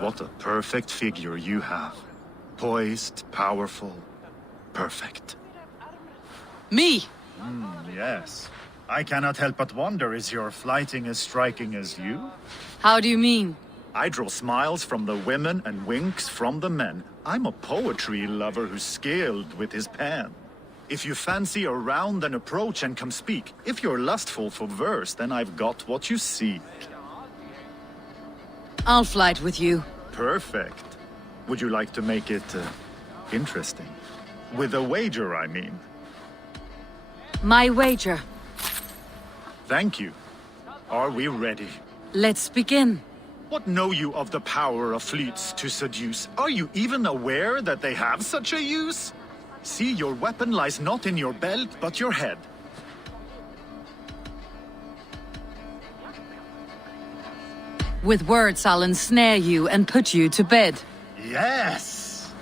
What a perfect figure you have. Poised, powerful, perfect. Me! Yes. I cannot help but wonder, is your flighting as striking as you? How do you mean? I draw smiles from the women and winks from the men. I'm a poetry lover who's skilled with his pen. If you fancy a round, then approach and come speak. If you're lustful for verse, then I've got what you seek. I'll flight with you. Perfect. Would you like to make it interesting? With a wager, I mean. My wager. Thank you. Are we ready? Let's begin. What know you of the power of fleets to seduce? Are you even aware that they have such a use? See, your weapon lies not in your belt, but your head. With words I'll ensnare you and put you to bed. Yes!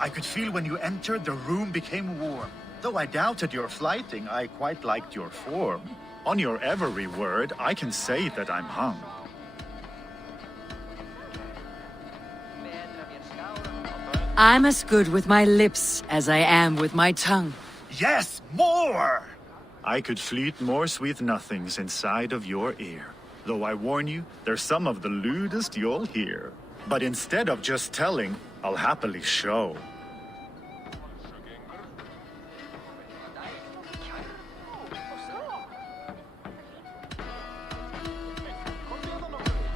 I could feel when you entered, the room became warm. Though I doubted your flighting, I quite liked your form. On your every word, I can say that I'm hung. I'm as good with my lips as I am with my tongue. Yes, more! I could fleet more sweet nothings inside of your ear. Though I warn you, they're some of the lewdest you'll hear. But instead of just telling, I'll happily show.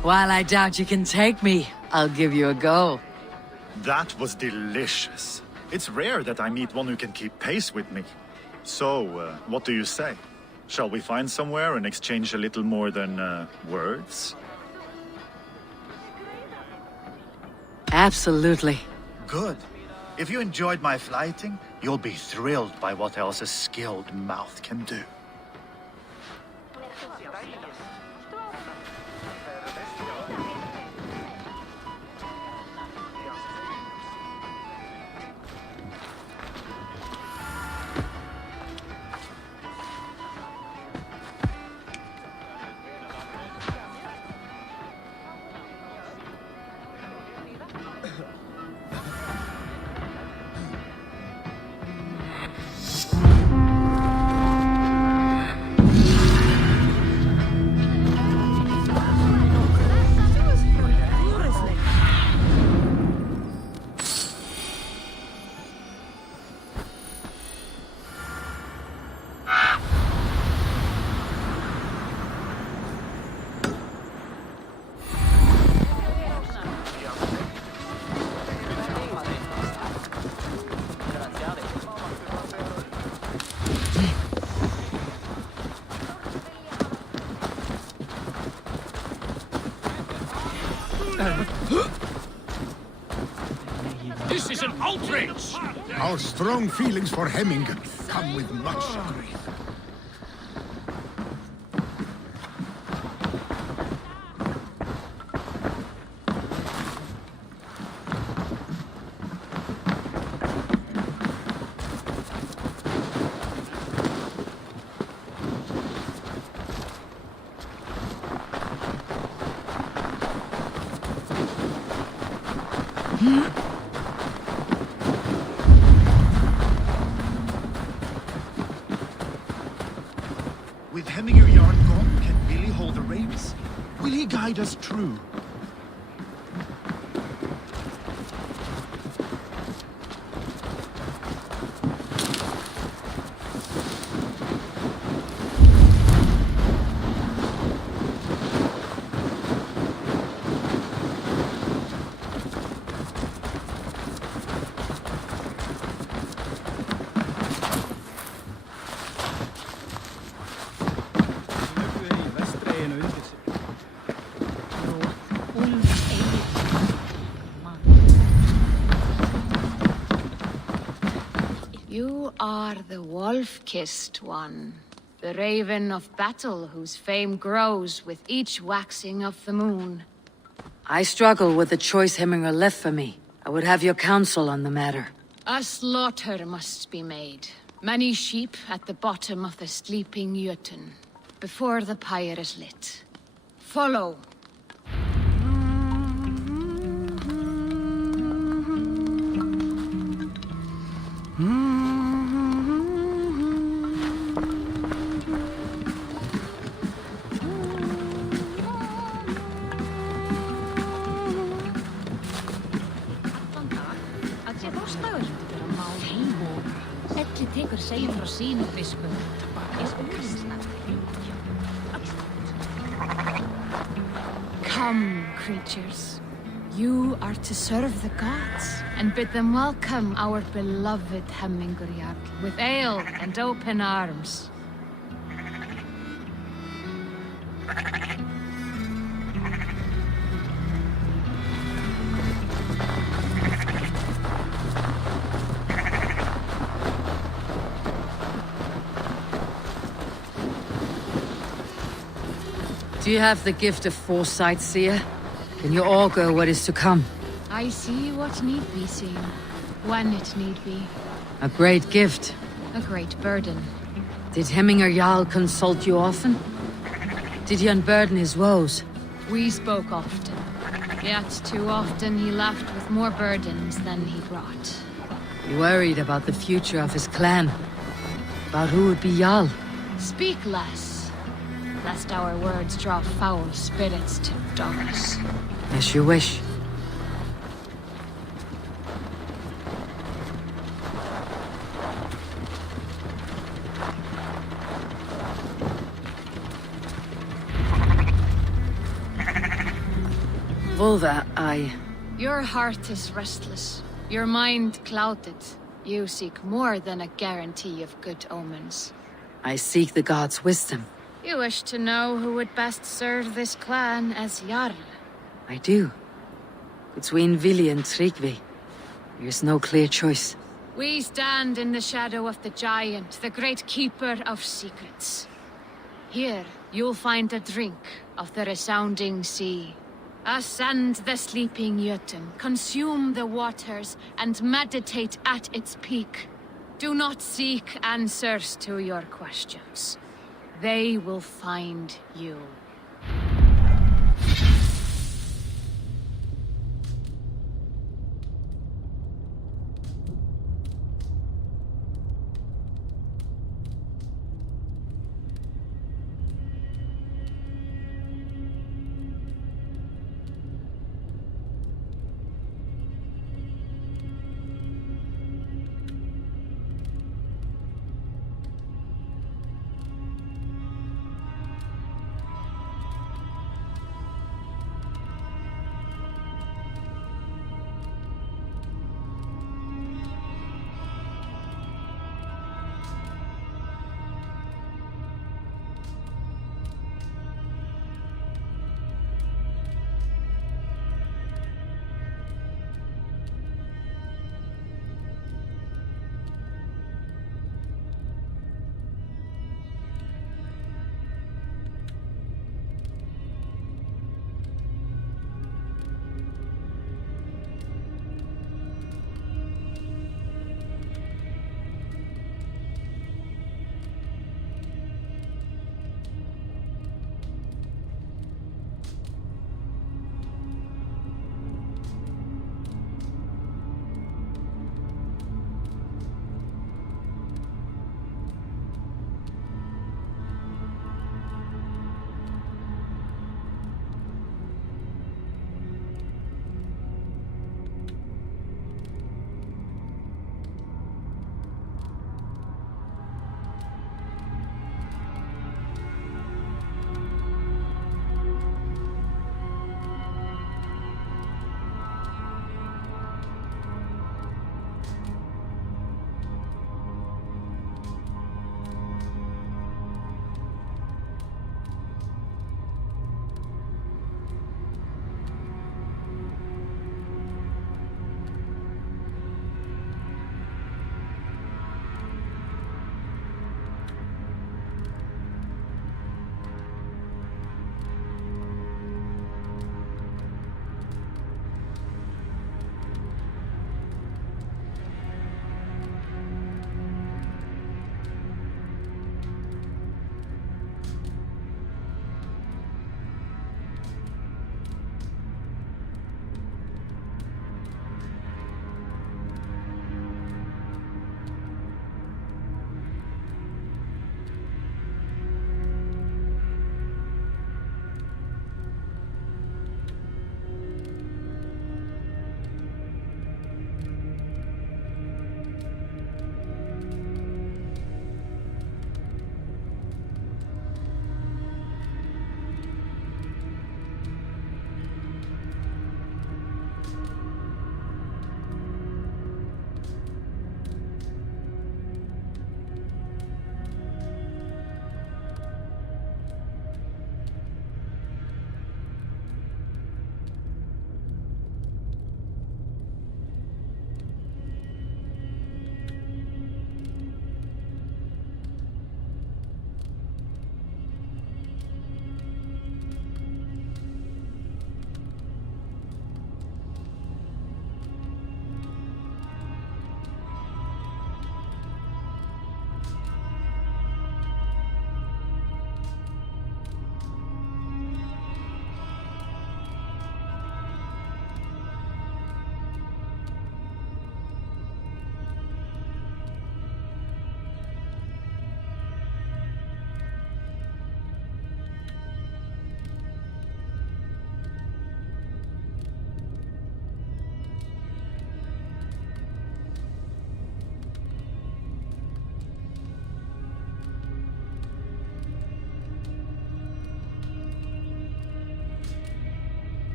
While I doubt you can take me, I'll give you a go. That was delicious. It's rare that I meet one who can keep pace with me. So, what do you say? Shall we find somewhere and exchange a little more than, words? Absolutely. Good. If you enjoyed my flighting, you'll be thrilled by what else a skilled mouth can do. This is an outrage! Our strong feelings for Hemming come with much grief. With Hemminger Yarn gone, can Billy hold the reins? Will he guide us true? You are the wolf-kissed one. The raven of battle whose fame grows with each waxing of the moon. I struggle with the choice Hemminger left for me. I would have your counsel on the matter. A slaughter must be made. Many sheep at the bottom of the sleeping Jötun, before the pyre is lit. Follow. Come, creatures. You are to serve the gods, and bid them welcome our beloved Hemmingur with ale and open arms. Do you have the gift of foresight, seer? Can you augur what is to come? I see what need be seen, when it need be. A great gift. A great burden. Did Hemminger Jarl consult you often? Did he unburden his woes? We spoke often, yet too often he left with more burdens than he brought. He worried about the future of his clan. About who would be Jarl. Speak less, lest our words draw foul spirits to dogs. As you wish. Volva, Your heart is restless, your mind clouded. You seek more than a guarantee of good omens. I seek the gods' wisdom. You wish to know who would best serve this clan as Jarl. I do. Between Vili and Tryggvi, there is no clear choice. We stand in the shadow of the giant, the great keeper of secrets. Here, you'll find a drink of the resounding sea. Ascend the sleeping Jötun, consume the waters, and meditate at its peak. Do not seek answers to your questions. They will find you.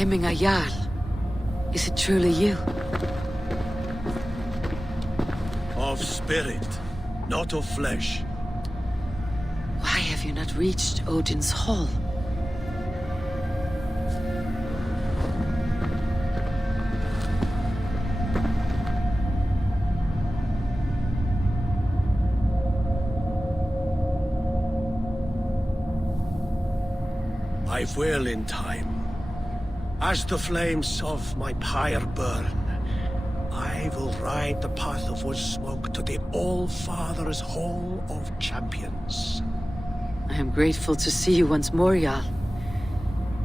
Hemminger Jarl. Is it truly you? Of spirit, not of flesh. Why have you not reached Odin's Hall? I will in time. As the flames of my pyre burn, I will ride the path of wood smoke to the All-Father's Hall of Champions. I am grateful to see you once more, Jarl.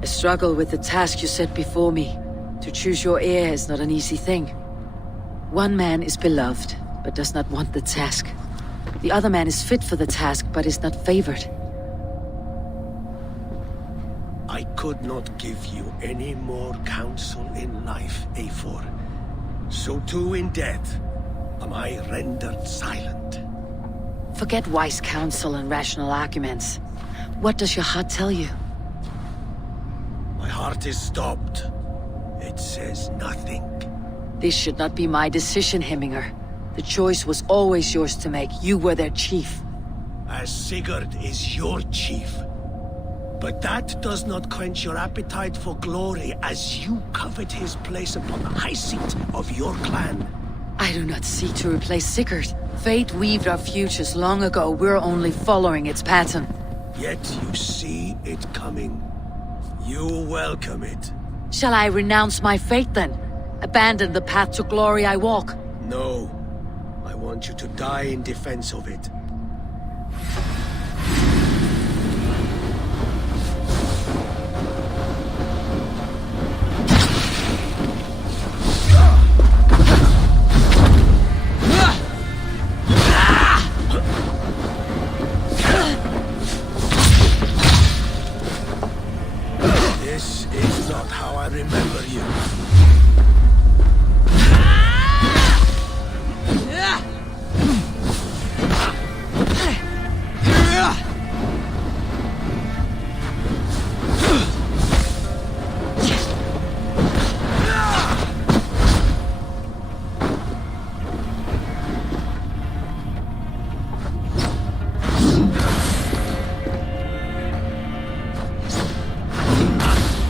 A struggle with the task you set before me. To choose your heir is not an easy thing. One man is beloved, but does not want the task. The other man is fit for the task, but is not favored. I could not give you any more counsel in life, Eivor. So too in death am I rendered silent. Forget wise counsel and rational arguments. What does your heart tell you? My heart is stopped. It says nothing. This should not be my decision, Hemminger. The choice was always yours to make. You were their chief. As Sigurd is your chief. But that does not quench your appetite for glory as you covet his place upon the high seat of your clan. I do not seek to replace Sigurd. Fate weaved our futures long ago. We're only following its pattern. Yet you see it coming. You welcome it. Shall I renounce my fate then? Abandon the path to glory I walk? No. I want you to die in defense of it. This is not how I remember you.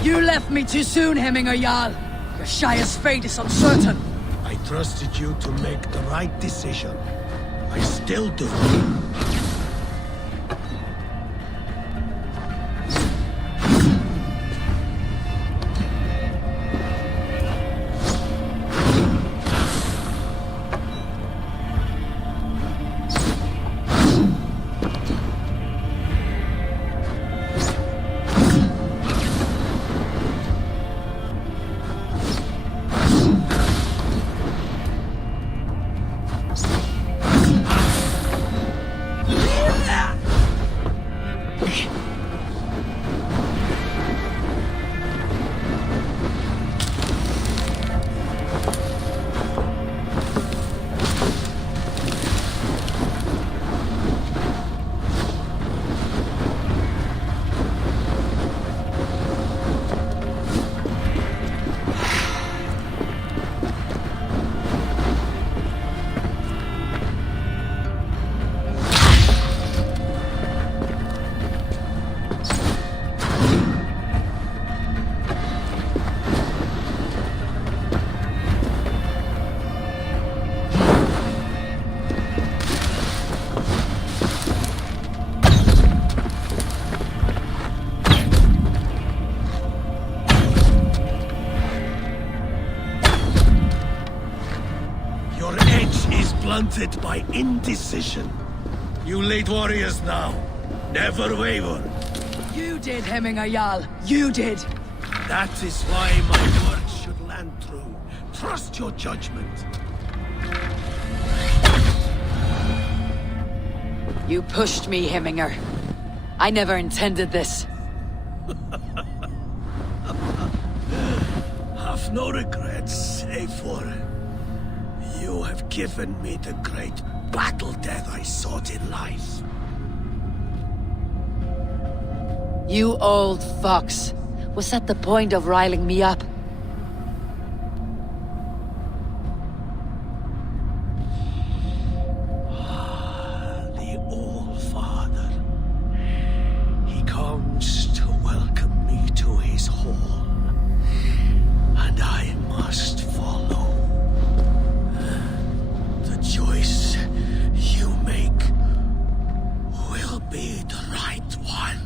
You left me too soon, Hemminger Jarl. Your Shire's fate is uncertain. I trusted you to make the right decision. I still do. Blunted by indecision. You late warriors now, never waver. You did, Hemminger Jarl. You did. That is why my words should land true. Trust your judgment. You pushed me, Hemminger. I never intended this. Have no regrets, save for you have given me the great battle death I sought in life. You old fox. Was that the point of riling me up? The All-Father. He comes to welcome me to his hall, and I must follow. The choice you make will be the right one.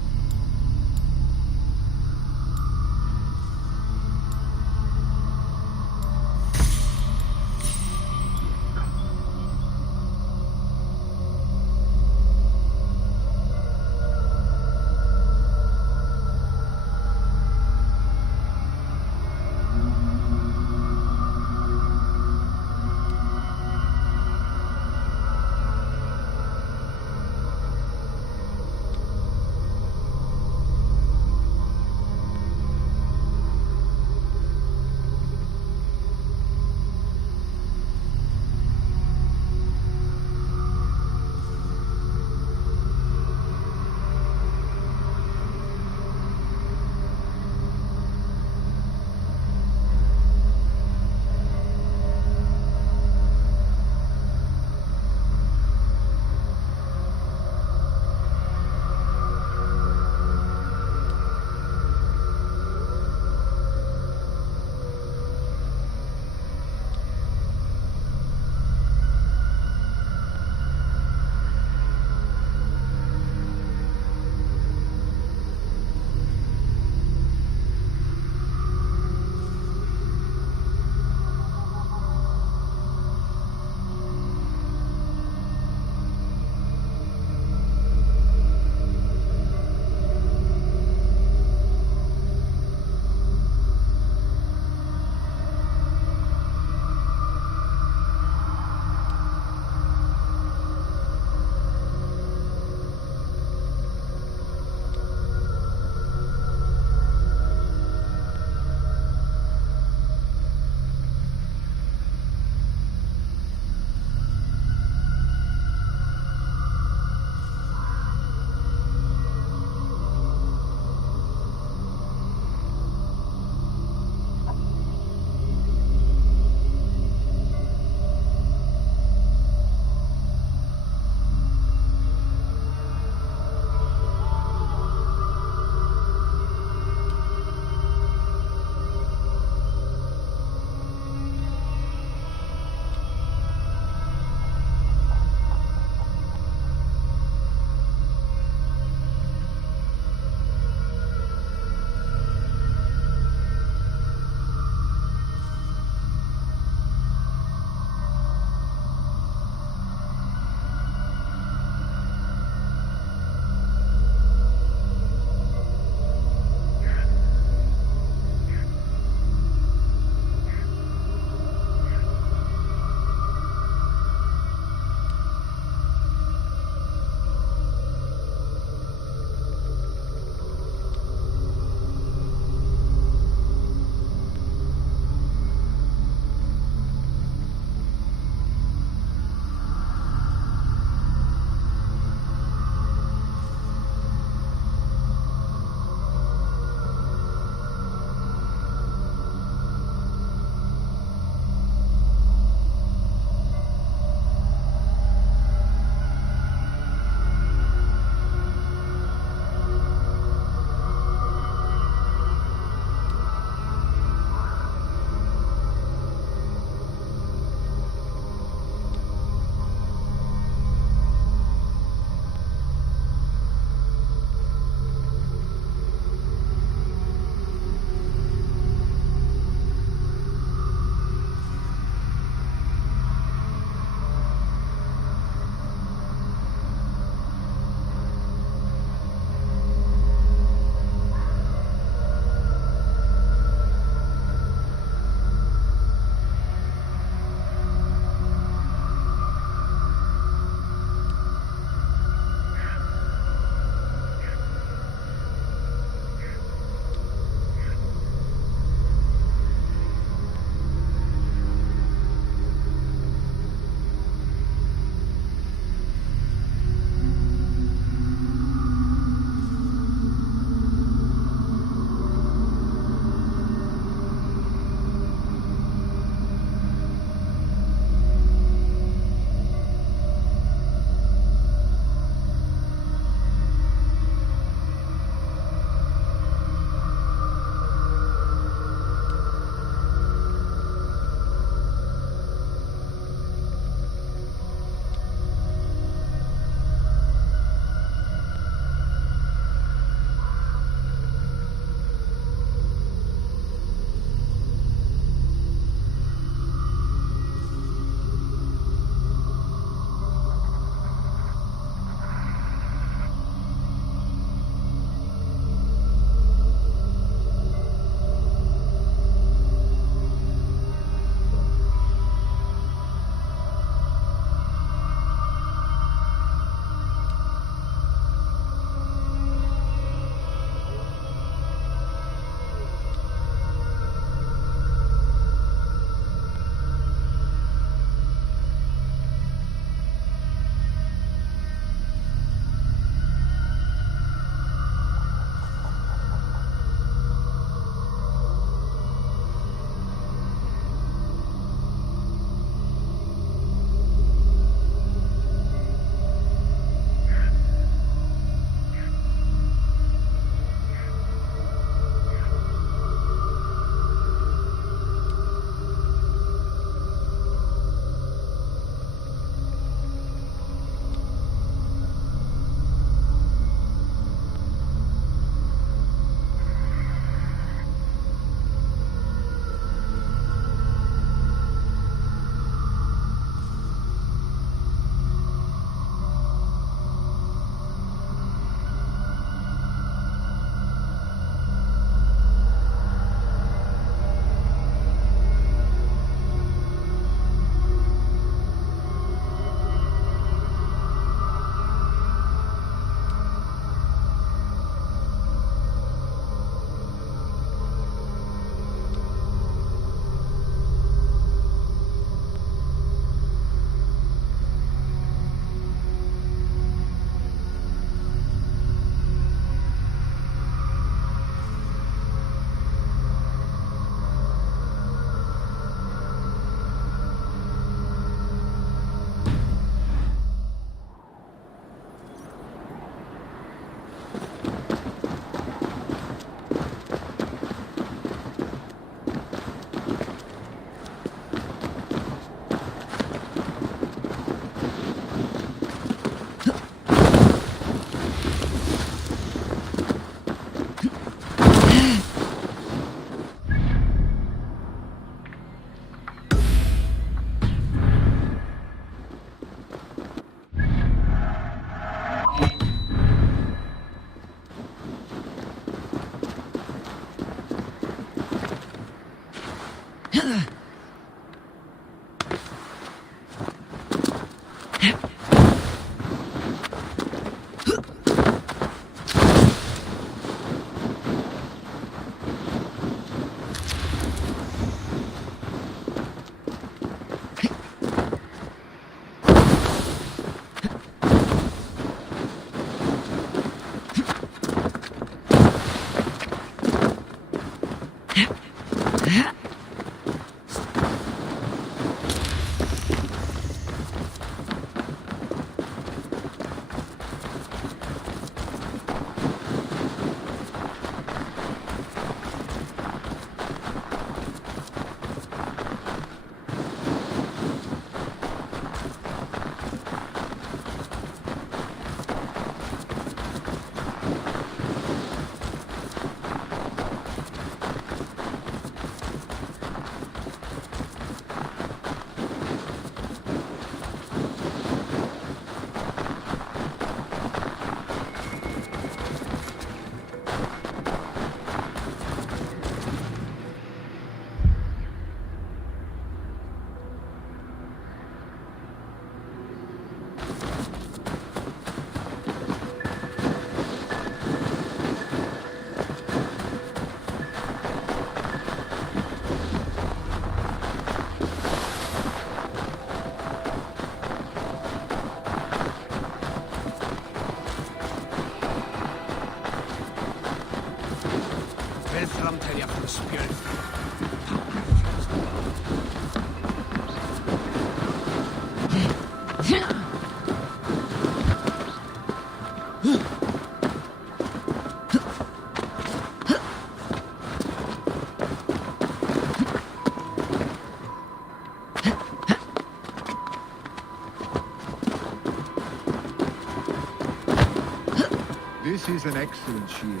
This is an excellent shield.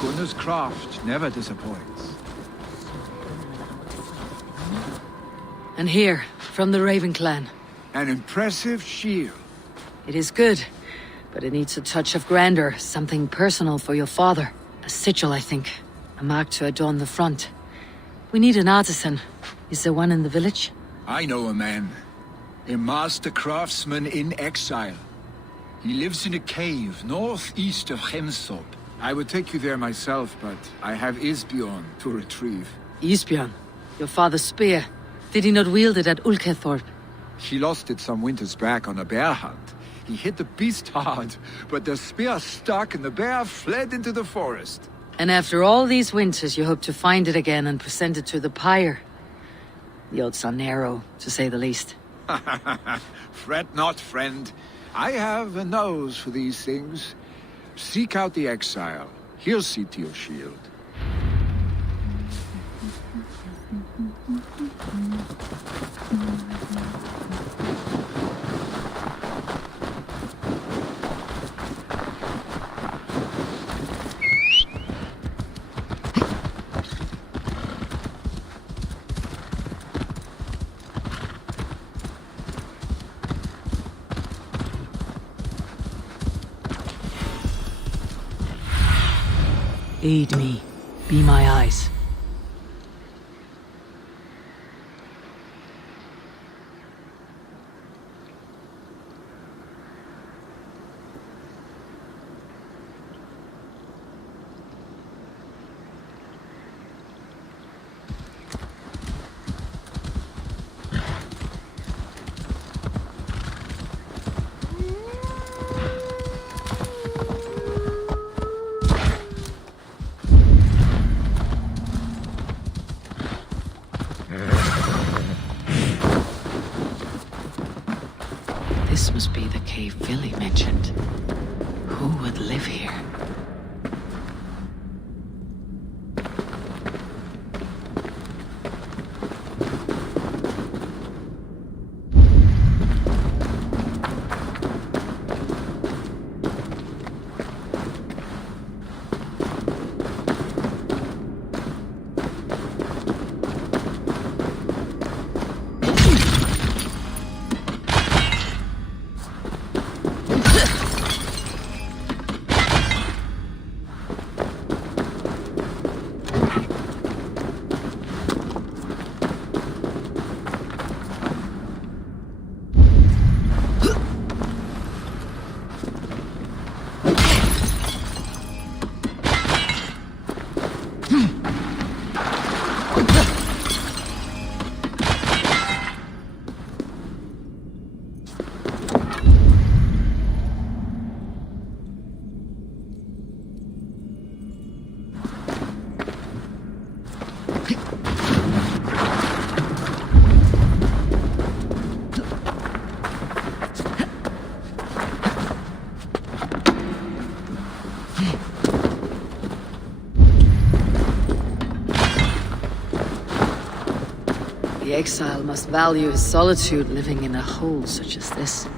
Gunnar's craft never disappoints. And here, from the Raven clan. An impressive shield. It is good, but it needs a touch of grandeur, something personal for your father. A sigil, I think. A mark to adorn the front. We need an artisan. Is there one in the village? I know a man. A master craftsman in exile. He lives in a cave northeast of Hemthorpe. I would take you there myself, but I have Isbjorn to retrieve. Isbjorn, your father's spear. Did he not wield it at Ulkethorpe? He lost it some winters back on a bear hunt. He hit the beast hard, but the spear stuck and the bear fled into the forest. And after all these winters, you hope to find it again and present it to the pyre. The odds are narrow, to say the least. Fret not, friend. I have a nose for these things. Seek out the exile. He'll see to your shield. Aid me. Be my eyes. This must be the cave Billy mentioned. Who would live here? The exile must value his solitude living in a hole such as this.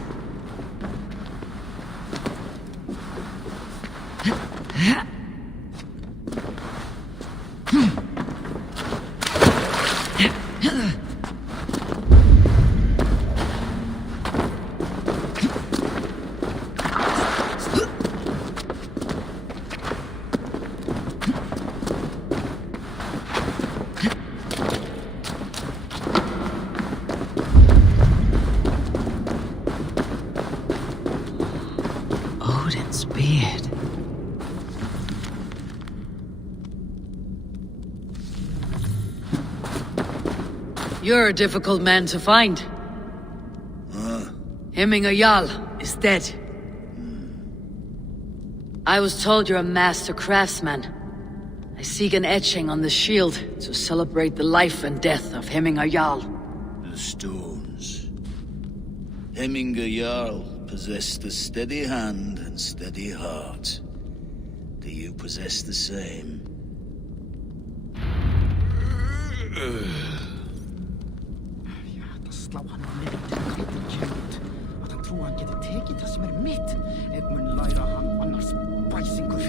Odin's beard. You're a difficult man to find. Hemminger Jarl is dead. I was told you're a master craftsman. I seek an etching on the shield to celebrate the life and death of Hemminger Jarl. The stones. Hemminger Jarl possessed a steady hand and steady heart. Do you possess the same? Slá hann á niður til greitin kjöld. Að hann trúi hann geti tekið það sem mitt. Ég mun læra hann annars bæsingur.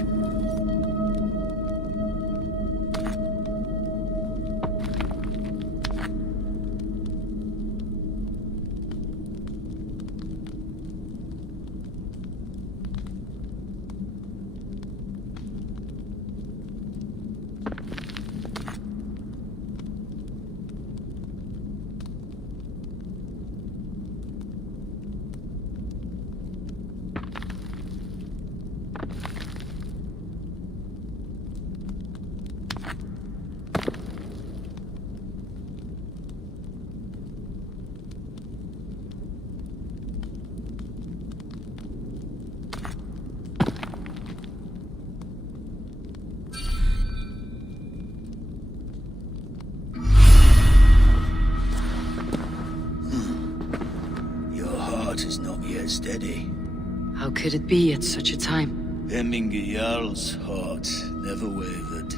Is not yet steady. How could it be at such a time? Hemminger Jarl's heart never wavered.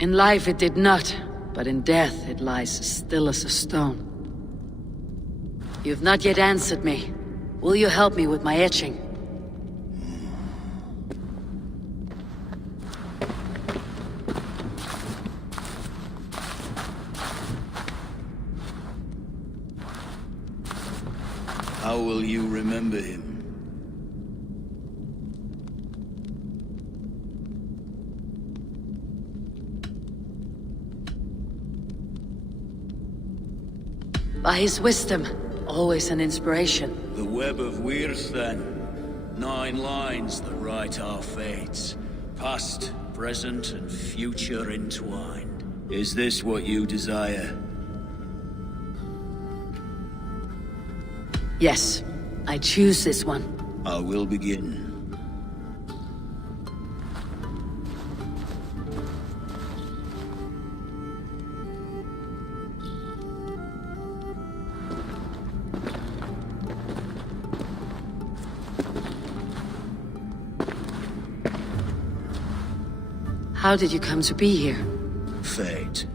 In life it did not, but in death it lies as still as a stone. You've not yet answered me. Will you help me with my etching? How will you remember him? By his wisdom, always an inspiration. The web of Wirth, then. 9 lines that write our fates. Past, present, and future entwined. Is this what you desire? Yes, I choose this one. I will begin. How did you come to be here? Fate.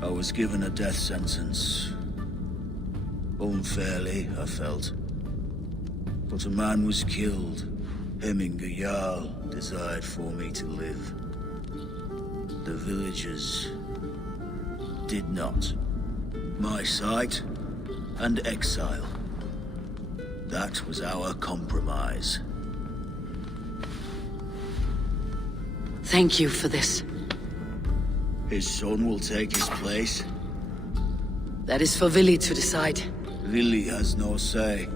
I was given a death sentence. Unfairly, I felt. But a man was killed. Hemminger Jarl desired for me to live. The villagers did not. My sight and exile. That was our compromise. Thank you for this. His son will take his place. That is for Vili to decide. Vili has no say.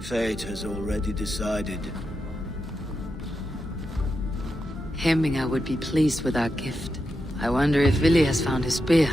Fate has already decided. Hemminger would be pleased with our gift. I wonder if Vili has found his spear.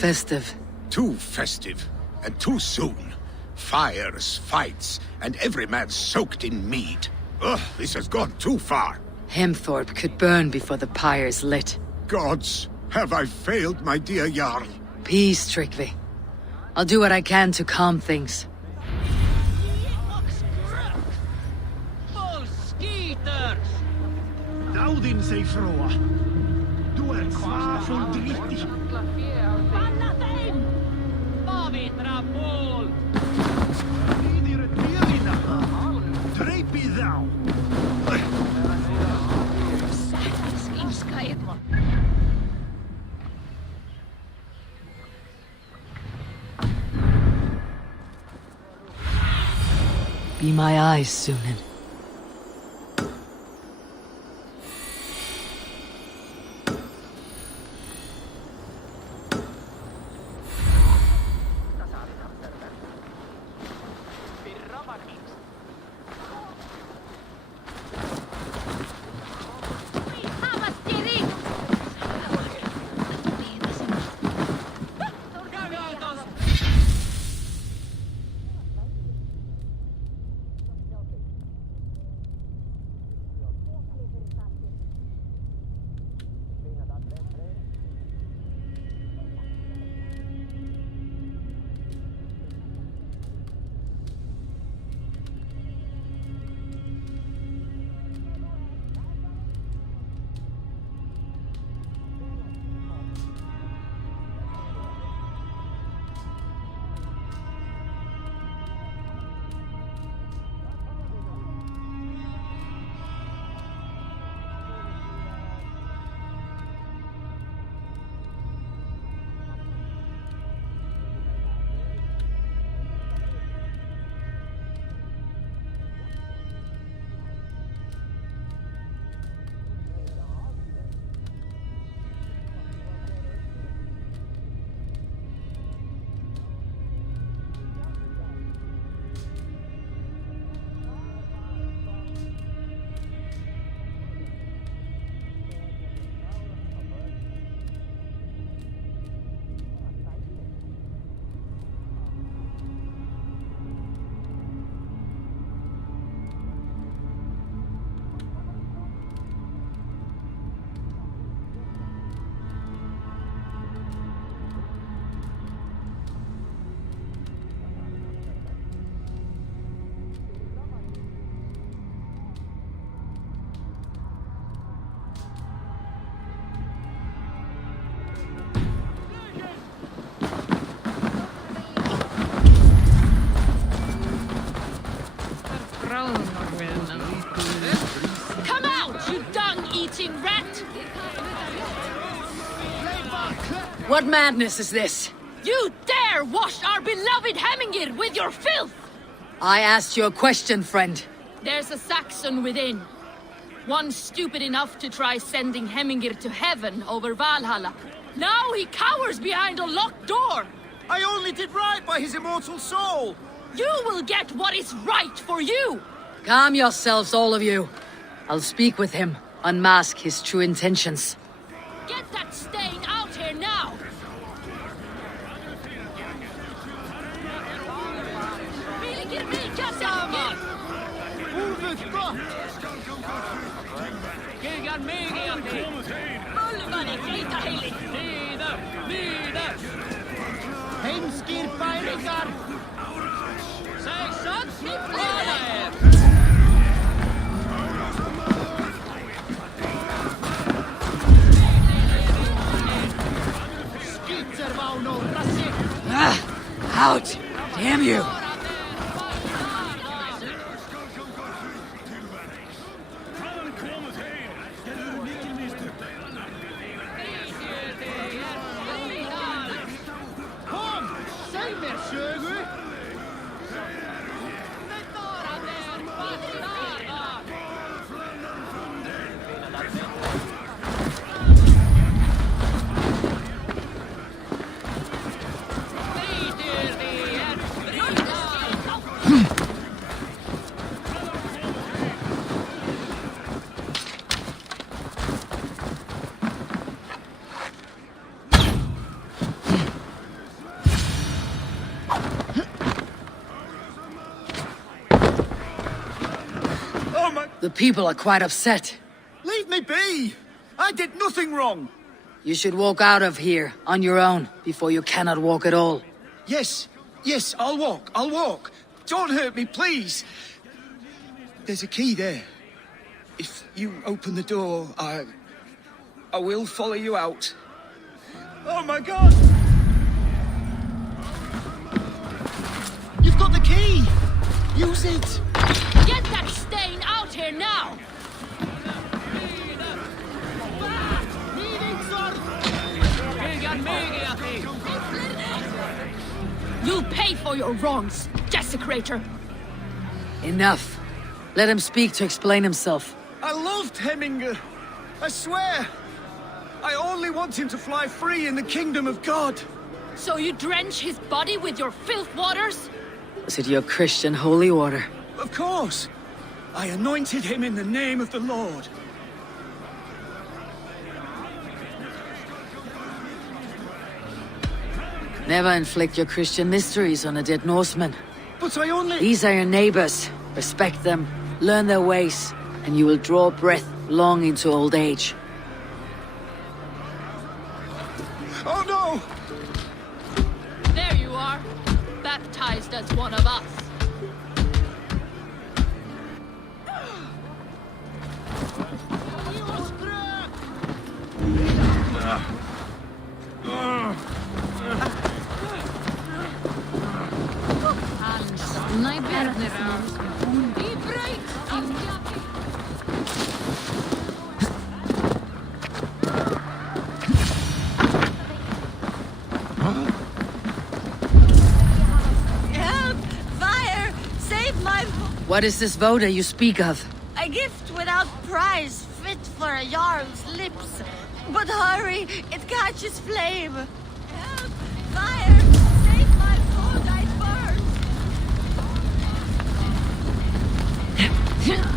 festive. Too festive, and too soon. Fires, fights, and every man soaked in mead. Ugh, this has gone too far. Hemthorpe could burn before the pyre's lit. Gods, have I failed my dear Jarl? Peace, Tryggvi. I'll do what I can to calm things. Daudin sig froa. Du svafel dritti. Banna þeim! Bavitra ból! Idir dyrina. Dreipi thou. Snotinghamscire. Be my eyes, Sunan. Come out, you dung-eating rat! What madness is this? You dare wash our beloved Hemingir with your filth! I asked you a question, friend. There's a Saxon within. One stupid enough to try sending Hemingir to heaven over Valhalla. Now he cowers behind a locked door! I only did right by his immortal soul! You will get what is right for you! Calm yourselves, all of you. I'll speak with him, unmask his true intentions. Get that stain out here now! Heimskir bæringar! Säg sant till er! Skitservauno, rassi! Out! Damn you! Kom! Säg mer, sögu! The people are quite upset. Leave me be! I did nothing wrong! You should walk out of here on your own before you cannot walk at all. Yes, I'll walk. Don't hurt me, please. There's a key there. If you open the door, I will follow you out. Oh my God! You've got the key! Use it! Get that stain out here now! You'll pay for your wrongs, desecrator! Enough. Let him speak to explain himself. I loved Heminger. I swear. I only want him to fly free in the kingdom of God. So you drench his body with your filth waters? Was it your Christian holy order? Of course. I anointed him in the name of the Lord. Never inflict your Christian mysteries on a dead Norseman. But I only... These are your neighbors. Respect them, learn their ways, and you will draw breath long into old age. Oh no! There you are, baptized as one of us. Help! Fire! Save my... What is this voda you speak of? A gift without price, fit for a Jarl's lips. But hurry, it catches flame. Help! Fire! Save my food, I burn! Help!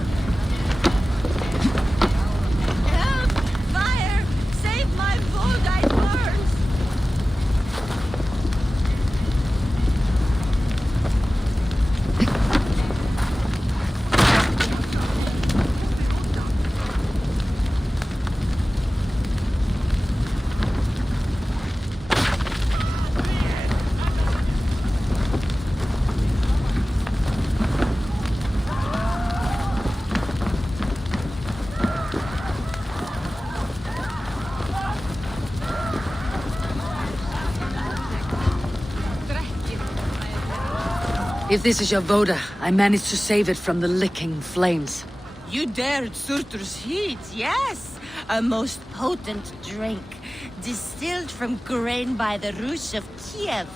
Fire! Save my food, I burn! If this is your voda, I managed to save it from the licking flames. You dared Surtur's heat, yes! A most potent drink, distilled from grain by the Rus of Kiev.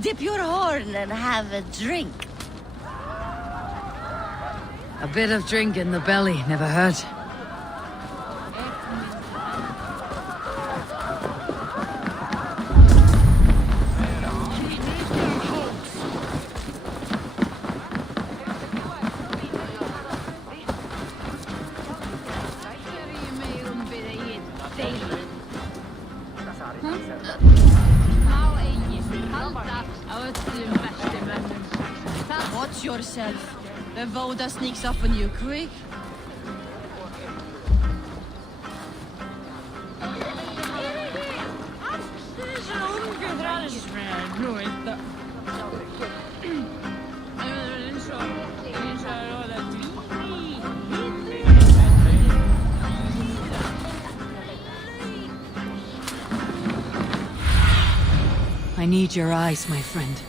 Dip your horn and have a drink. A bit of drink in the belly never hurt. Watch yourself. The Voda sneaks up on you quick. I need your eyes, my friend.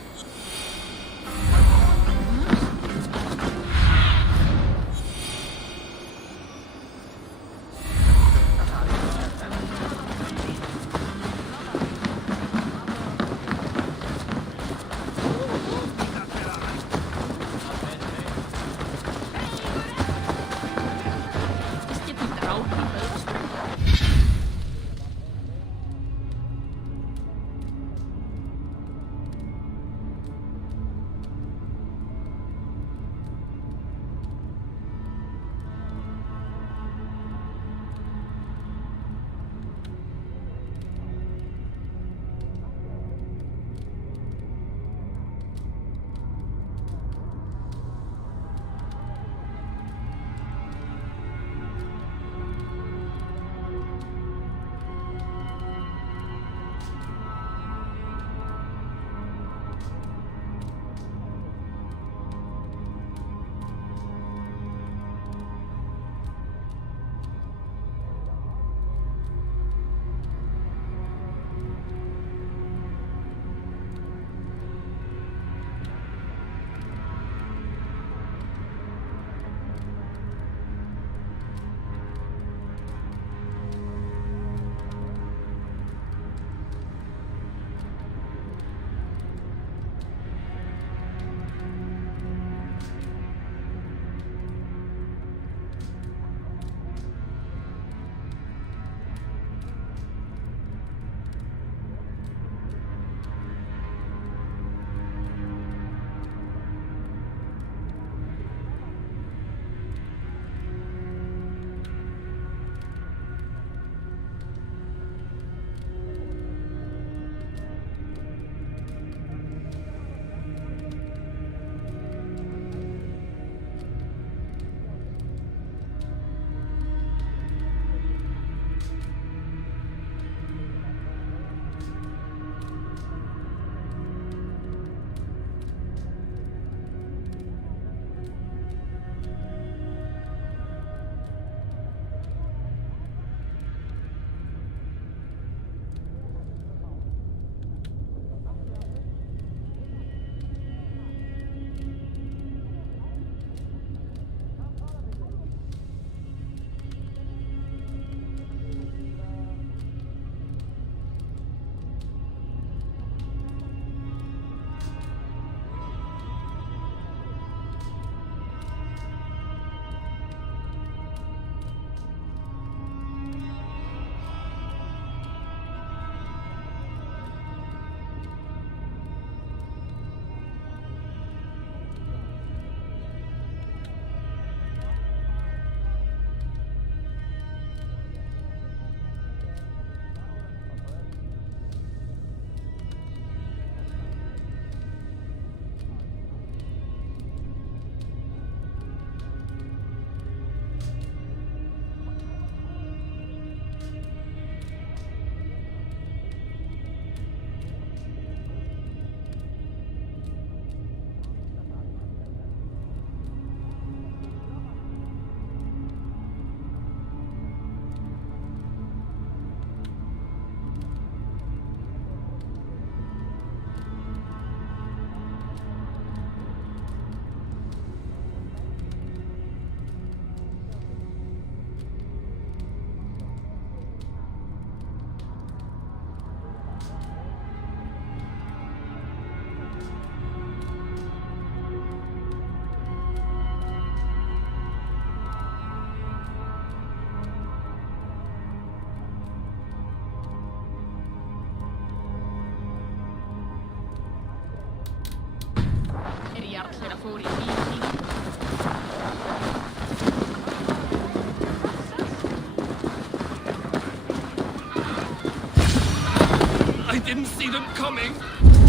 I didn't see them coming.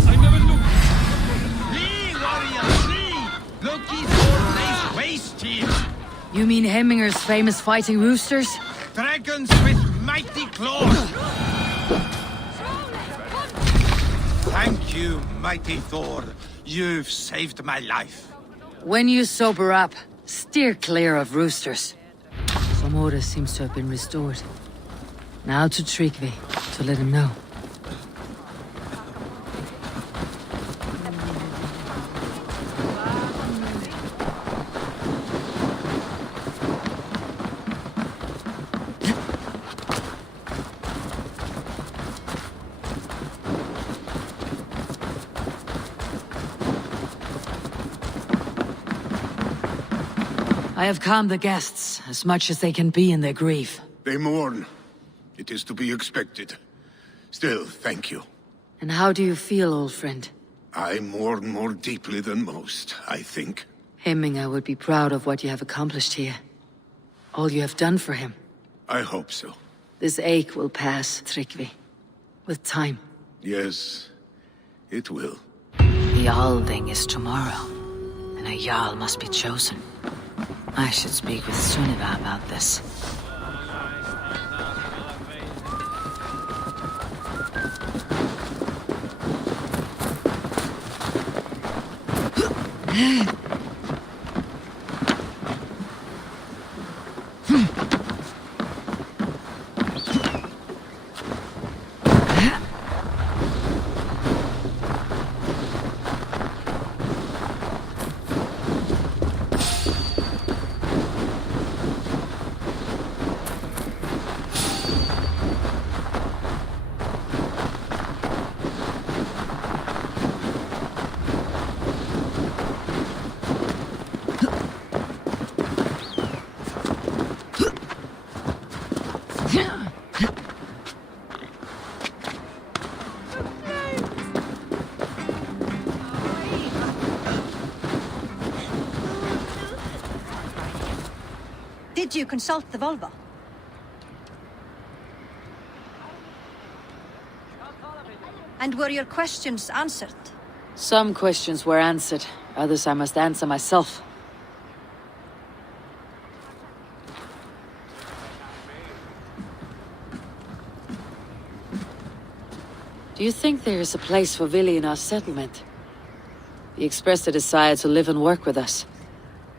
I never looked. Flee, warrior, flee! Loki's sword lays waste to you. You mean Hemminger's famous fighting roosters? Dragons with mighty claws. Thank you, mighty Thor. You've saved my life. When you sober up, steer clear of roosters. Some order seems to have been restored. Now to Tryggvi, to let him know. I have calmed the guests, as much as they can be in their grief. They mourn. It is to be expected. Still, thank you. And how do you feel, old friend? I mourn more deeply than most, I think. Hemminger would be proud of what you have accomplished here. All you have done for him. I hope so. This ache will pass, Tryggvi. With time. Yes, it will. The Alding is tomorrow, and a Jarl must be chosen. I should speak with Sunniva about this. Did you consult the Volva? And were your questions answered? Some questions were answered, others I must answer myself. Do you think there is a place for Vili in our settlement? He expressed a desire to live and work with us.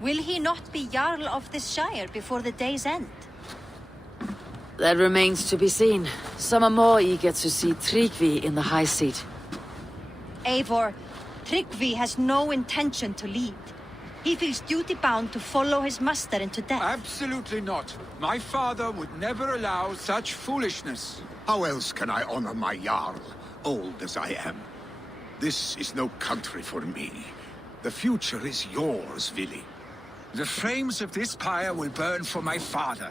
Will he not be Jarl of this shire before the day's end? That remains to be seen. Some are more eager to see Tryggvi in the high seat. Eivor, Tryggvi has no intention to lead. He feels duty-bound to follow his master into death. Absolutely not. My father would never allow such foolishness. How else can I honor my Jarl, old as I am? This is no country for me. The future is yours, Vili. The flames of this pyre will burn for my father.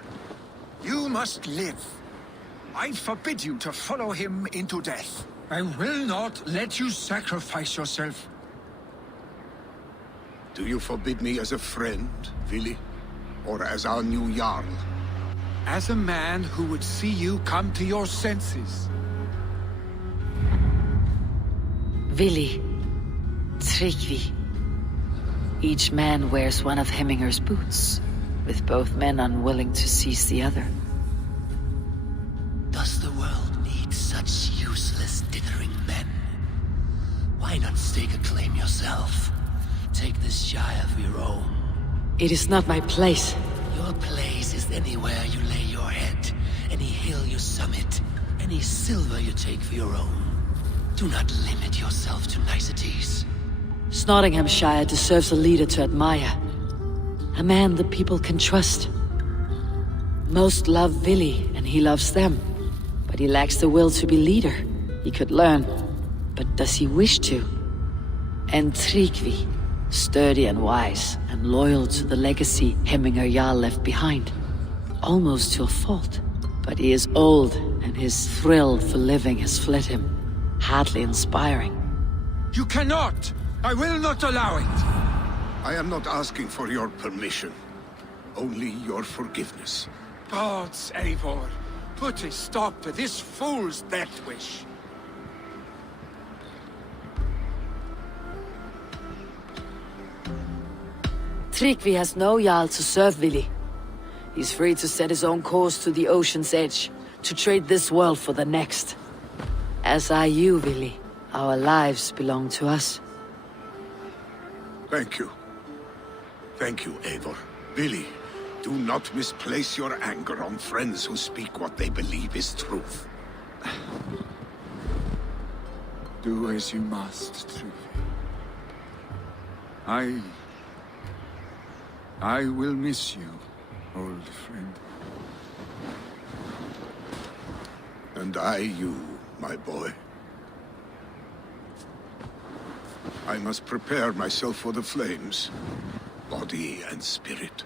You must live. I forbid you to follow him into death. I will not let you sacrifice yourself. Do you forbid me as a friend, Vili? Or as our new Jarl? As a man who would see you come to your senses. Vili, Tryggvi. Each man wears one of Hemminger's boots, with both men unwilling to seize the other. Does the world need such useless, dithering men? Why not stake a claim yourself? Take this shire for your own. It is not my place. Your place is anywhere you lay your head, any hill you summit, any silver you take for your own. Do not limit yourself to niceties. Snotinghamscire deserves a leader to admire. A man the people can trust. Most love Vili, and he loves them. But he lacks the will to be leader. He could learn, but does he wish to? And Tryggvi, sturdy and wise, and loyal to the legacy Hemminger Jarl left behind. Almost to a fault. But he is old, and his thrill for living has fled him. Hardly inspiring. You cannot! I will not allow it! I am not asking for your permission. Only your forgiveness. Gods, Eivor, put a stop to this fool's death wish. Tryggvi has no Jarl to serve Vili. He's free to set his own course to the ocean's edge, to trade this world for the next. As are you, Vili. Our lives belong to us. Thank you. Thank you, Eivor. Billy, do not misplace your anger on friends who speak what they believe is truth. Do as you must, Tryggvi. I will miss you, old friend. And I you, my boy. I must prepare myself for the flames, body and spirit.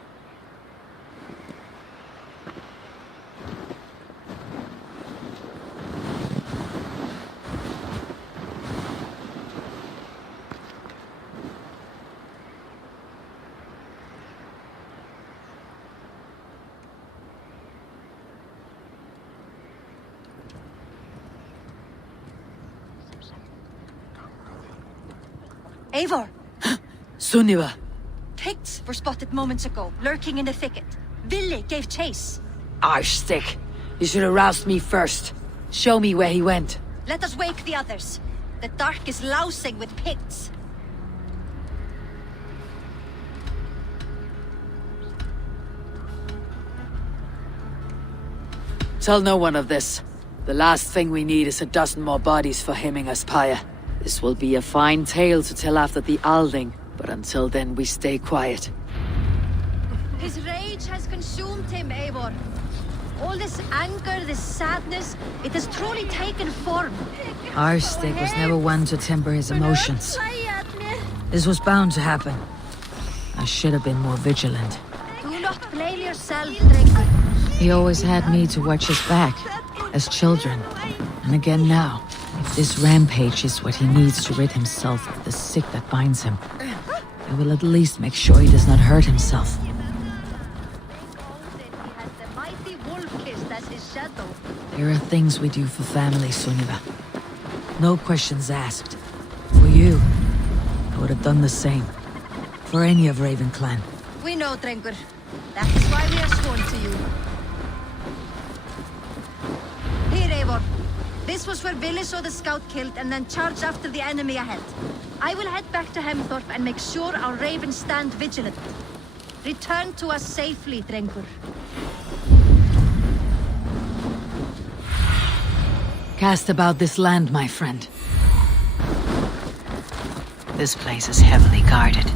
Eivor! Sunniva! Picts were spotted moments ago, lurking in the thicket. Vili gave chase. Arshstick! You should have roused me first. Show me where he went. Let us wake the others. The dark is lousing with Picts. Tell no one of this. The last thing we need is a dozen more bodies for Himmingaspire. This will be a fine tale to tell after the Alding, but until then we stay quiet. His rage has consumed him, Eivor. All this anger, this sadness, it has truly taken form. Arshstick was never one to temper his emotions. This was bound to happen. I should have been more vigilant. Do not blame yourself, Drinker. He always had me to watch his back, as children, and again now. If this rampage is what he needs to rid himself of the sick that binds him, I will at least make sure he does not hurt himself. There are things we do for family, Sunniva. No questions asked. For you, I would have done the same. For any of Raven Clan. We know, Drengur. That is why we are sworn to you. Here, Eivor. This was where Vili saw the scout killed and then charged after the enemy ahead. I will head back to Hemthorpe and make sure our ravens stand vigilant. Return to us safely, Drengur. Cast about this land, my friend. This place is heavily guarded.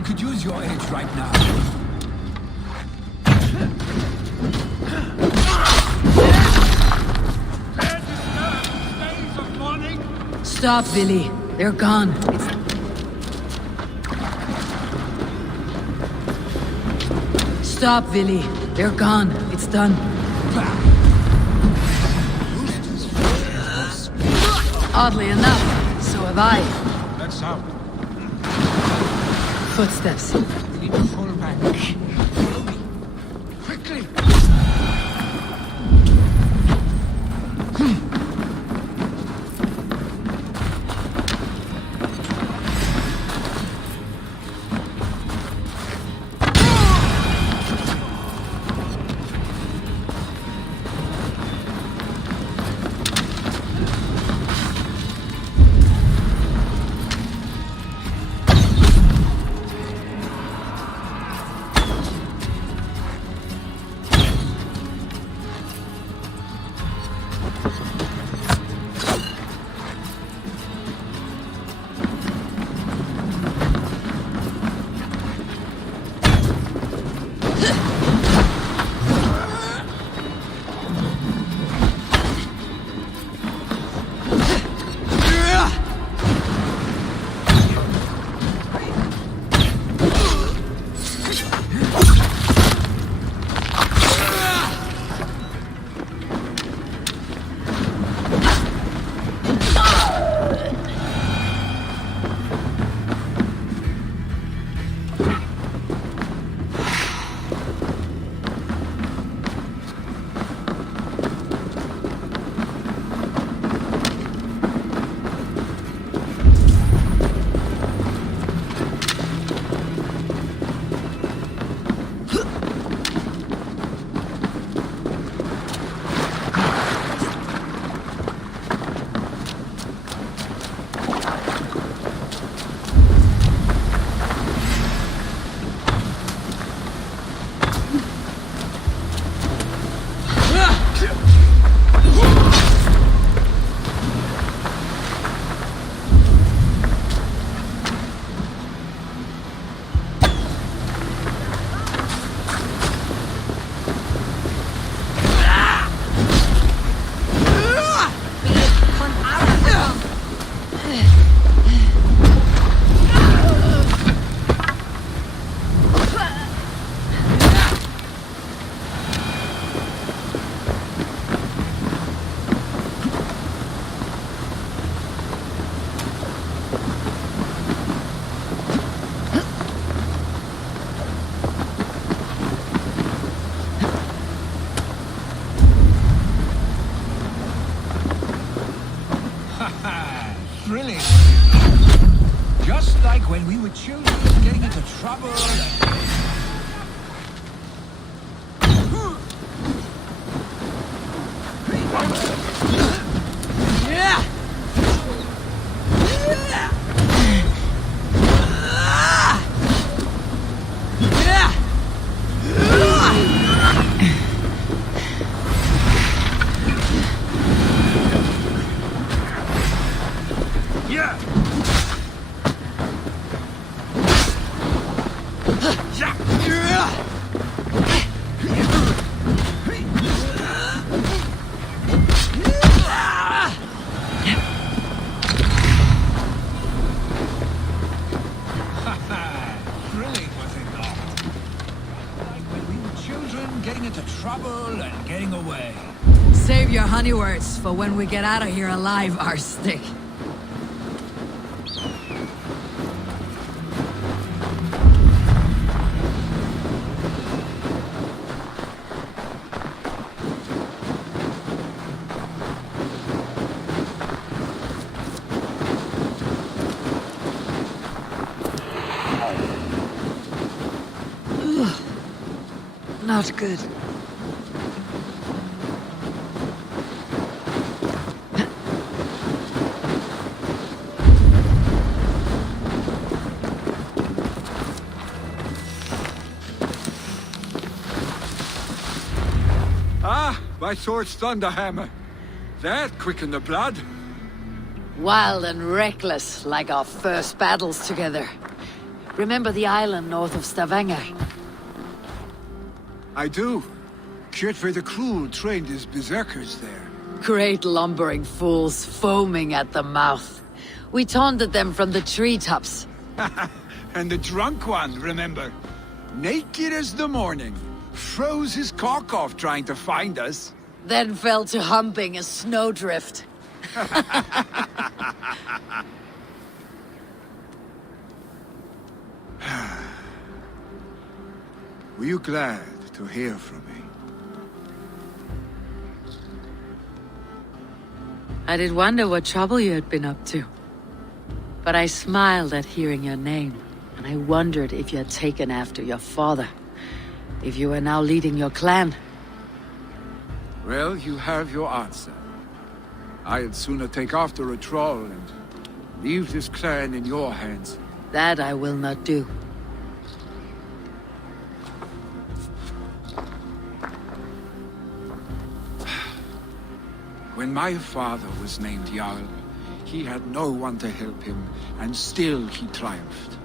I could use your aid right now. Stop, Billy. They're gone. Stop, Billy. They're gone. It's done. Oddly enough, so have I. Let's out. Footsteps. We need to fall back. Follow me. Quickly. Thrilling. Just like when we were children getting into trouble. Save your honey words for when we get out of here alive, Arstic. Not good. My sword's thunderhammer. That quickened the blood. Wild and reckless, like our first battles together. Remember the island north of Stavanger? I do. Kjotve the Cruel trained his berserkers there. Great lumbering fools, foaming at the mouth. We taunted them from the treetops. And the drunk one, remember? Naked as the morning. Froze his cock off trying to find us. Then fell to humping a snowdrift. Were you glad to hear from me? I did wonder what trouble you had been up to. But I smiled at hearing your name, and I wondered if you had taken after your father. If you were now leading your clan. Well, you have your answer. I'd sooner take after a troll and leave this clan in your hands. That I will not do. When my father was named Jarl, he had no one to help him, and still he triumphed.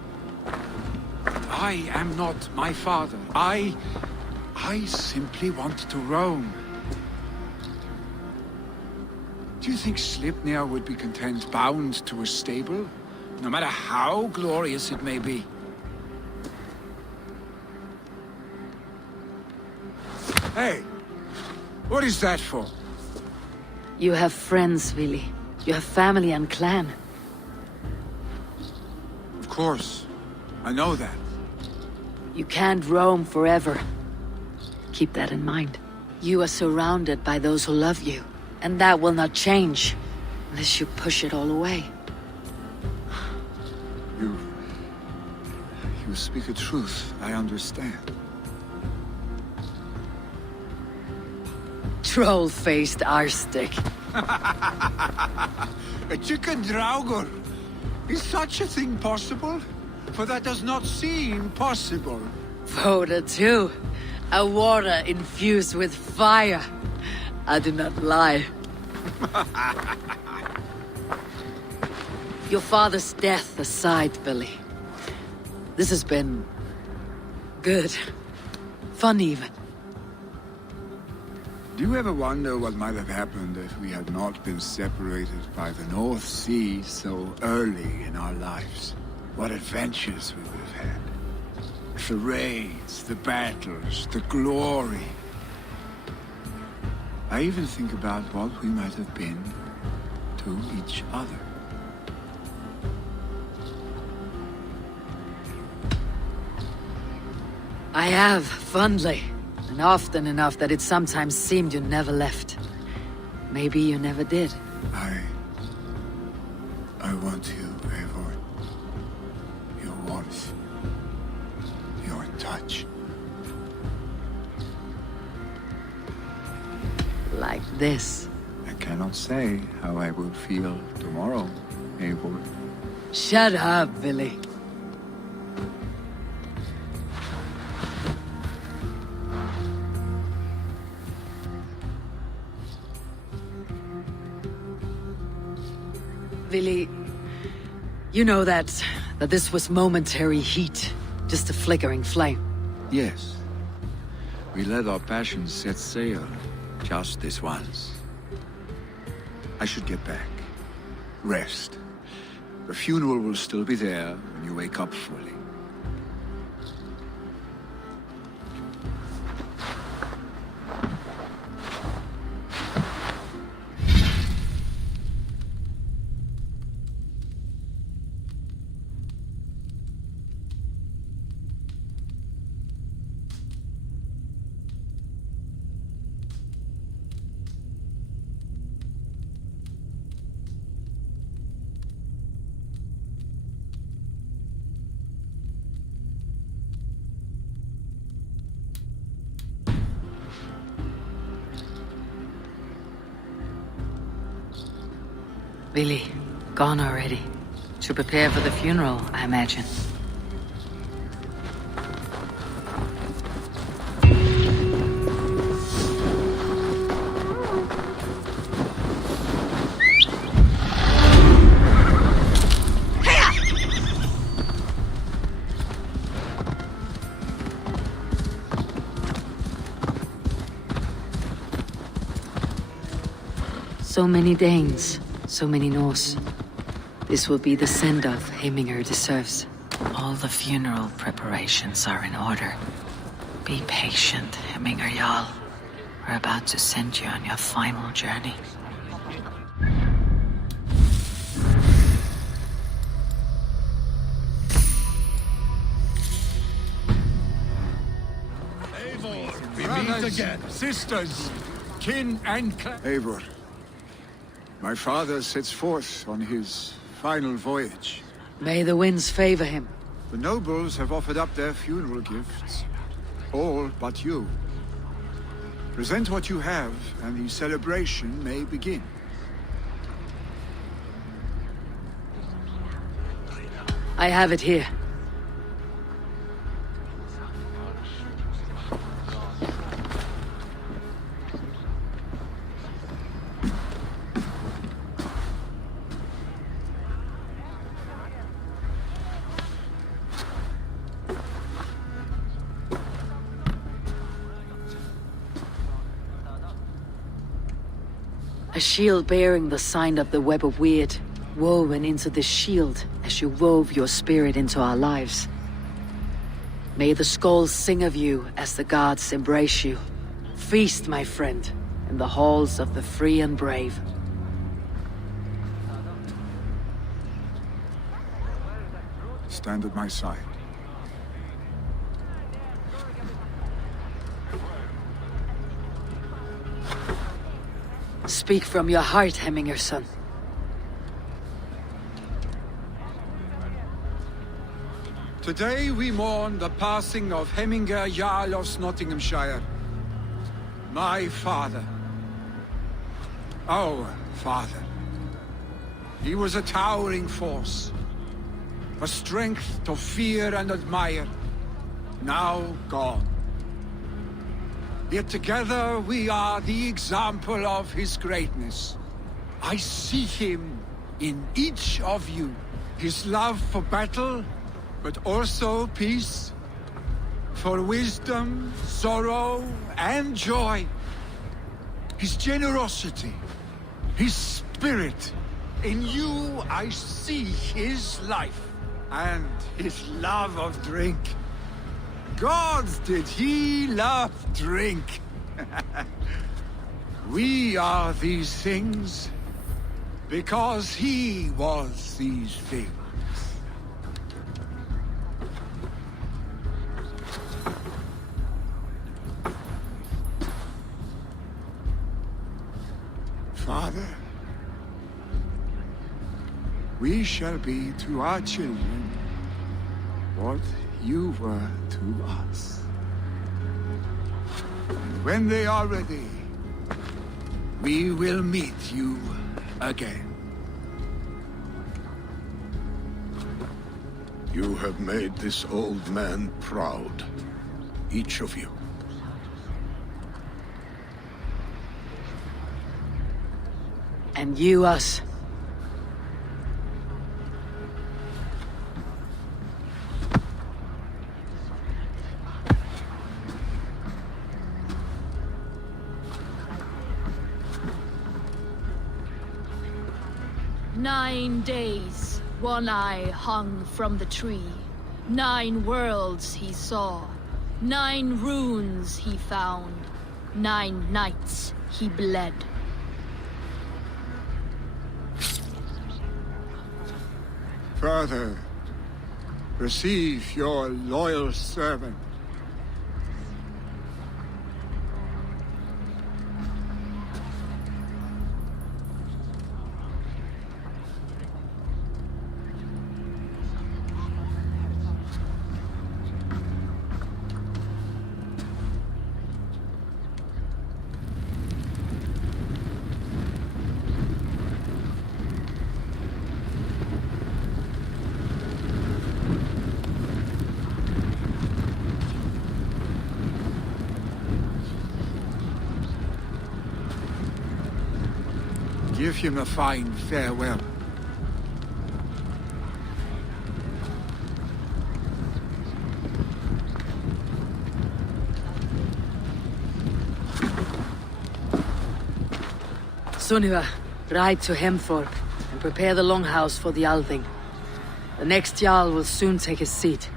I am not my father. I simply want to roam. Do you think Sleipnir would be content bound to a stable? No matter how glorious it may be? Hey! What is that for? You have friends, Vili. You have family and clan. Of course. I know that. You can't roam forever. Keep that in mind. You are surrounded by those who love you, and that will not change unless you push it all away. You speak a truth. I understand. Troll-faced arstick. A chicken draugur. Is such a thing possible? For that does not seem possible. Voda too. A water infused with fire. I do not lie. Your father's death aside, Billy. This has been... good. Fun even. Do you ever wonder what might have happened if we had not been separated by the North Sea so early in our lives? What adventures we would have had. The raids, the battles, the glory. I even think about what we might have been to each other. I have, fondly. And often enough that it sometimes seemed you never left. Maybe you never did. I want you, Eivor. Your warmth. Your touch. Like this. I cannot say how I will feel tomorrow, Eivor. Shut up, Billy. Billy, you know that this was momentary heat, just a flickering flame. Yes. We let our passions set sail, just this once. I should get back. Rest. The funeral will still be there when you wake up fully. Billy, gone already. To prepare for the funeral, I imagine. So many Danes, so many Norse. This will be the send-off Heminger deserves. All the funeral preparations are in order. Be patient, Heminger Jarl. We're about to send you on your final journey. Brothers, sisters, kin and clan. Eivor, my father sets forth on his final voyage. May the winds favor him. The nobles have offered up their funeral gifts. All but you. Present what you have, and the celebration may begin. I have it here. A shield bearing the sign of the Web of Weird, woven into the shield as you wove your spirit into our lives. May the skulls sing of you as the gods embrace you. Feast, my friend, in the halls of the free and brave. Stand at my side. Speak from your heart, Heminger, son. Today we mourn the passing of Heminger Jarl of Snotinghamscire. My father. Our father. He was a towering force. A strength to fear and admire. Now gone. Yet together we are the example of his greatness. I see him in each of you. His love for battle, but also peace. For wisdom, sorrow, and joy. His generosity, his spirit. In you I see his life, and his love of drink. Gods, did he love drink! We are these things because he was these things. Father, we shall be to our children what you were to us. And when they are ready, we will meet you again. You have made this old man proud. Each of you. And you us. "9 days, One Eye hung from the tree. 9 worlds he saw. 9 runes he found. 9 nights he bled. Father, receive your loyal servant. Give him a fine farewell. Sunniva, Ride to Hemthorpe and prepare the longhouse for the Althing. The next Jarl will soon take his seat.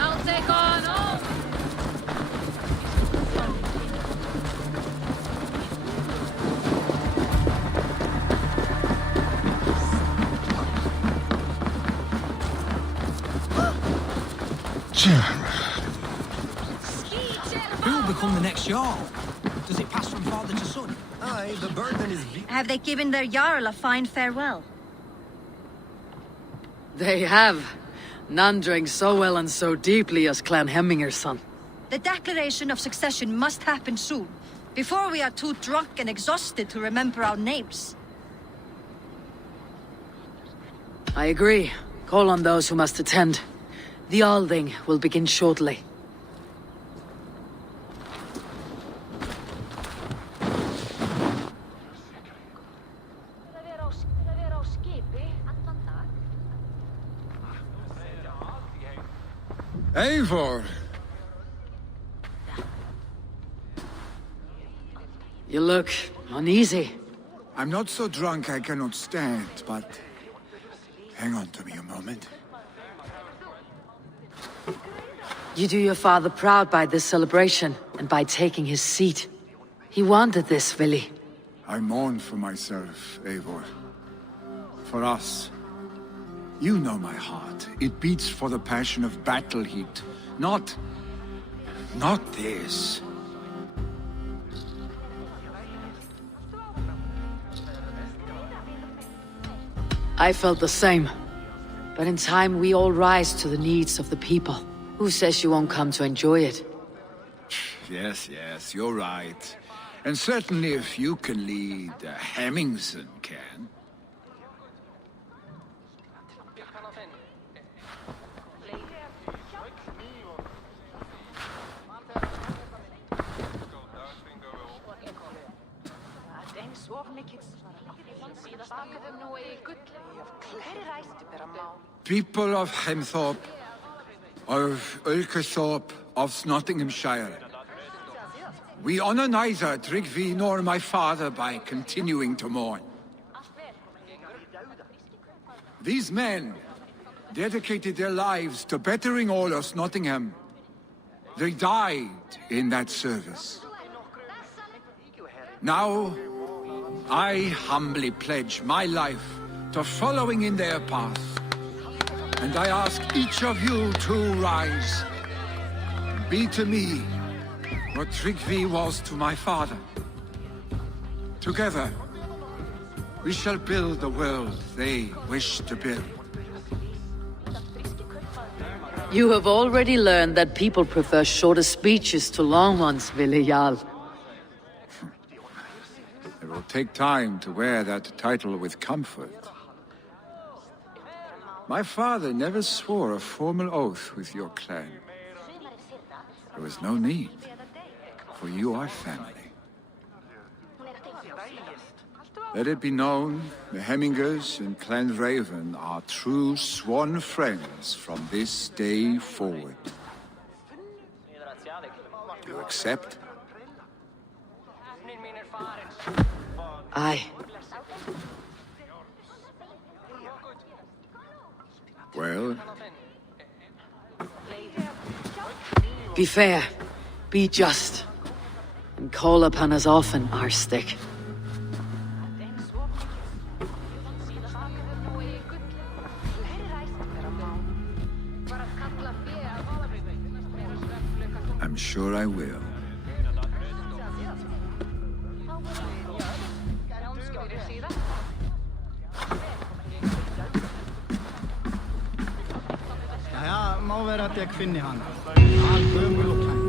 I'll take on all. Who will become the next Jarl? Does it pass from father to son? Aye, the burden is... Have they given their Jarl a fine farewell? They have. None drank so well and so deeply as Clan Hemminger's son. The declaration of succession must happen soon, before we are too drunk and exhausted to remember our names. I agree. Call on those who must attend. The Althing will begin shortly. Eivor! You look uneasy. I'm not so drunk I cannot stand, but... hang on to me a moment. You do your father proud by this celebration, and by taking his seat. He wanted this, Vili. I mourn for myself, Eivor. For us. You know my heart. It beats for the passion of battle heat. Not this. I felt the same. But in time, we all rise to the needs of the people. Who says you won't come to enjoy it? Yes, you're right. And certainly if you can lead, Hemmingson can. People of Hemthorpe, of Ulkerthorpe, of Snotinghamscire. We honor neither Tryggvi nor my father by continuing to mourn. These men dedicated their lives to bettering all of Snotingham. They died in that service. Now, I humbly pledge my life to following in their path. And I ask each of you to rise. Be to me what Tryggvi was to my father. Together, we shall build the world they wish to build. You have already learned that people prefer shorter speeches to long ones, Vili Jarl. It will take time to wear that title with comfort. My father never swore a formal oath with your clan. There was no need, for you are family. Let it be known, the Hemmingers and Clan Raven are true sworn friends from this day forward. Do you accept? Aye. Well? Be fair, be just, and call upon us often, Arstick. sure I will. Já, má vera að ég finni hana. Gömul og klæn.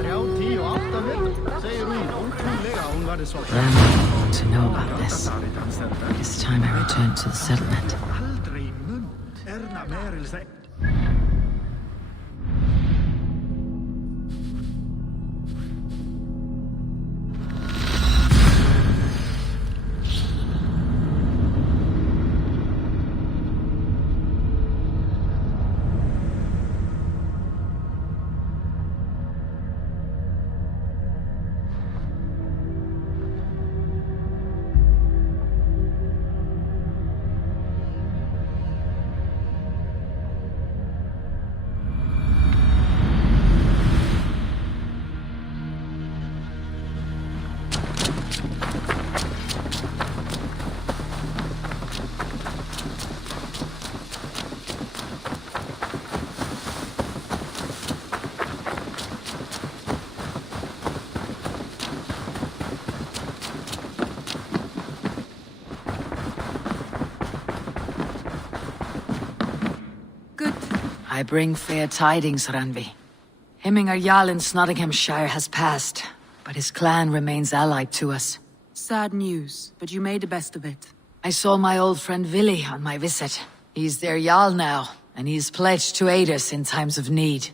38 vetur, segir hún. Ótrúlega hún verði svo. To know about this. It's time I return to the settlement. Aldrei mund. Erna Meril seg... I bring fair tidings, Randvi. Hemminger Jarl in Snotinghamscire has passed, but his clan remains allied to us. Sad news, but you made the best of it. I saw my old friend Vili on my visit. He's their Jarl now, and he's pledged to aid us in times of need.